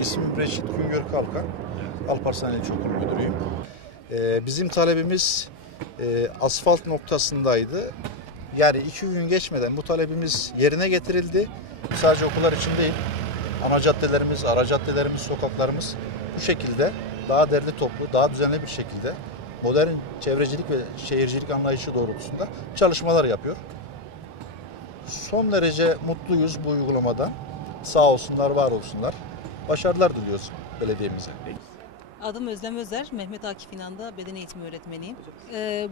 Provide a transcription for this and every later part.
İsmim Reşit Güngör Kalkan, Alparslan İlçokulu Müdürüyüm. Bizim talebimiz asfalt noktasındaydı. Yani 2 gün geçmeden bu talebimiz yerine getirildi. Sadece okullar için değil, ana caddelerimiz, ara caddelerimiz, sokaklarımız bu şekilde daha derli toplu, daha düzenli bir şekilde modern çevrecilik ve şehircilik anlayışı doğrultusunda çalışmalar yapıyor. Son derece mutluyuz bu uygulamadan. Sağ olsunlar, var olsunlar. Başarılar diliyoruz belediyemize. Adım Özlem Özer, Mehmet Akif İnan'da beden eğitimi öğretmeniyim.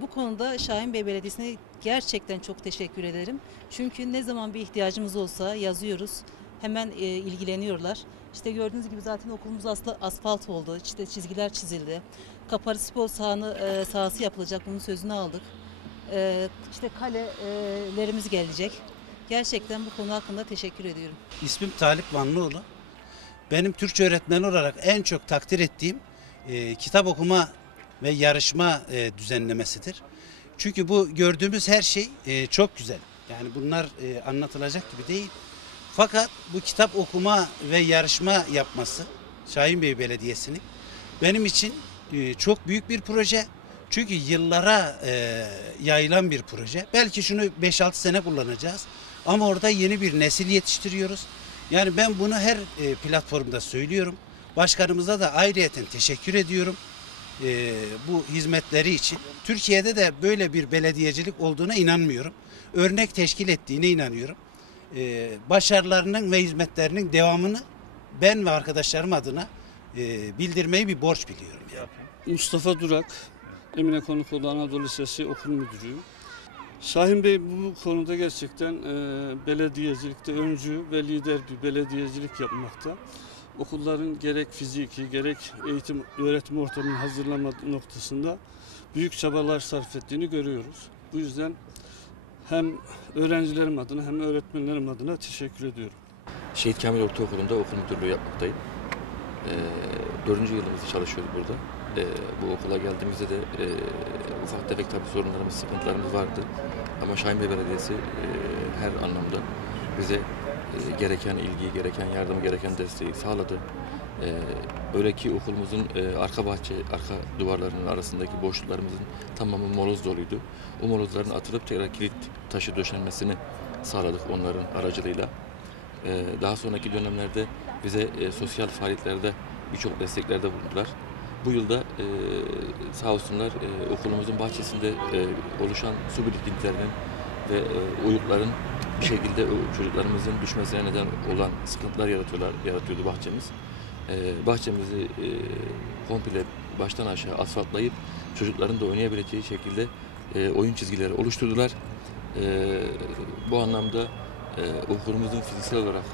Bu konuda Şahinbey Belediyesi'ne gerçekten çok teşekkür ederim. Çünkü ne zaman bir ihtiyacımız olsa yazıyoruz, hemen ilgileniyorlar. İşte gördüğünüz gibi zaten okulumuz asfalt oldu, işte çizgiler çizildi. Kapari spor sahası yapılacak, bunun sözünü aldık. İşte kalelerimiz gelecek. Gerçekten bu konu hakkında teşekkür ediyorum. İsmim Talip Vanlıoğlu. Benim Türkçe öğretmeni olarak en çok takdir ettiğim kitap okuma ve yarışma düzenlemesidir. Çünkü bu gördüğümüz her şey çok güzel. Yani bunlar anlatılacak gibi değil. Fakat bu kitap okuma ve yarışma yapması Şahinbey Belediyesi'nin benim için çok büyük bir proje. Çünkü yıllara yayılan bir proje. Belki şunu 5-6 sene kullanacağız. Ama orada yeni bir nesil yetiştiriyoruz. Yani ben bunu her platformda söylüyorum. Başkanımıza da ayrıyeten teşekkür ediyorum bu hizmetleri için. Türkiye'de de böyle bir belediyecilik olduğuna inanmıyorum. Örnek teşkil ettiğine inanıyorum. Başarılarının ve hizmetlerinin devamını ben ve arkadaşlarım adına bildirmeyi bir borç biliyorum. Yani. Mustafa Durak, Emine Konukoğlu Anadolu Lisesi okul müdürüyüm. Şahinbey bu konuda gerçekten belediyecilikte öncü ve lider bir belediyecilik yapmakta. Okulların gerek fiziki gerek eğitim öğretim ortamını hazırlama noktasında büyük çabalar sarf ettiğini görüyoruz. Bu yüzden hem öğrencilerim adına hem öğretmenlerim adına teşekkür ediyorum. Şehit Kamil Ortaokulu'nda okul müdürlüğü yapmaktayım. 4. yılımızda çalışıyoruz burada. Bu okula geldiğimizde de ufak tefek tabii sorunlarımız, sıkıntılarımız vardı. Ama Şahinbey Belediyesi her anlamda bize gereken ilgiyi, gereken yardımı, gereken desteği sağladı. Öyle ki okulumuzun arka duvarlarının arasındaki boşluklarımızın tamamı moloz doluydu. O molozların atılıp tekrar kilit taşı döşenmesini sağladık onların aracılığıyla. Daha sonraki dönemlerde bize sosyal faaliyetlerde birçok desteklerde bulundular. Bu yılda sağ olsunlar okulumuzun bahçesinde oluşan su birikintilerinin ve oyukların bir şekilde çocuklarımızın düşmesine neden olan sıkıntılar yaratıyordu bahçemiz. Bahçemizi komple baştan aşağı asfaltlayıp çocukların da oynayabileceği şekilde oyun çizgileri oluşturdular. Bu anlamda okulumuzun fiziksel olarak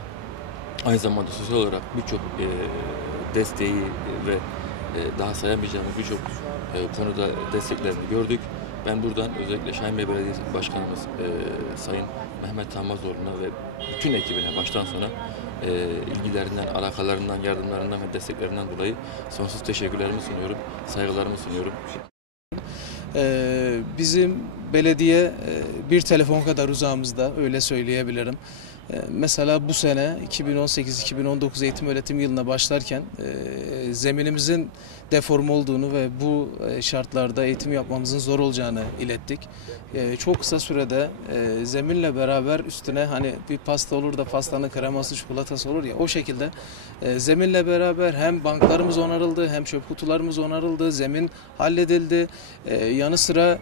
aynı zamanda sosyal olarak birçok desteği ve daha sayamayacağımız birçok konuda desteklerini gördük. Ben buradan özellikle Şahinbey Belediyesi Başkanımız Sayın Mehmet Tanmazoğlu'na ve bütün ekibine baştan sona ilgilerinden, alakalarından, yardımlarından ve desteklerinden dolayı sonsuz teşekkürlerimi sunuyorum, saygılarımı sunuyorum. Bizim belediye bir telefon kadar uzağımızda, öyle söyleyebilirim. Mesela bu sene 2018-2019 eğitim öğretim yılına başlarken zeminimizin deform olduğunu ve bu şartlarda eğitim yapmamızın zor olacağını ilettik. Çok kısa sürede zeminle beraber üstüne hani bir pasta olur da pastanın kreması çikolatası olur ya, o şekilde zeminle beraber hem banklarımız onarıldı hem çöp kutularımız onarıldı, zemin halledildi. Yanı sıra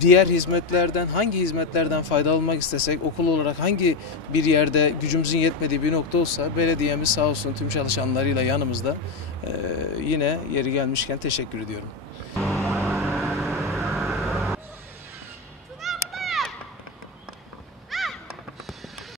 diğer hizmetlerden, hangi hizmetlerden faydalanmak istesek, okul olarak hangi bir yerde gücümüzün yetmediği bir nokta olsa belediyemiz sağ olsun tüm çalışanlarıyla yanımızda. Yine yeri gelmişken teşekkür ediyorum.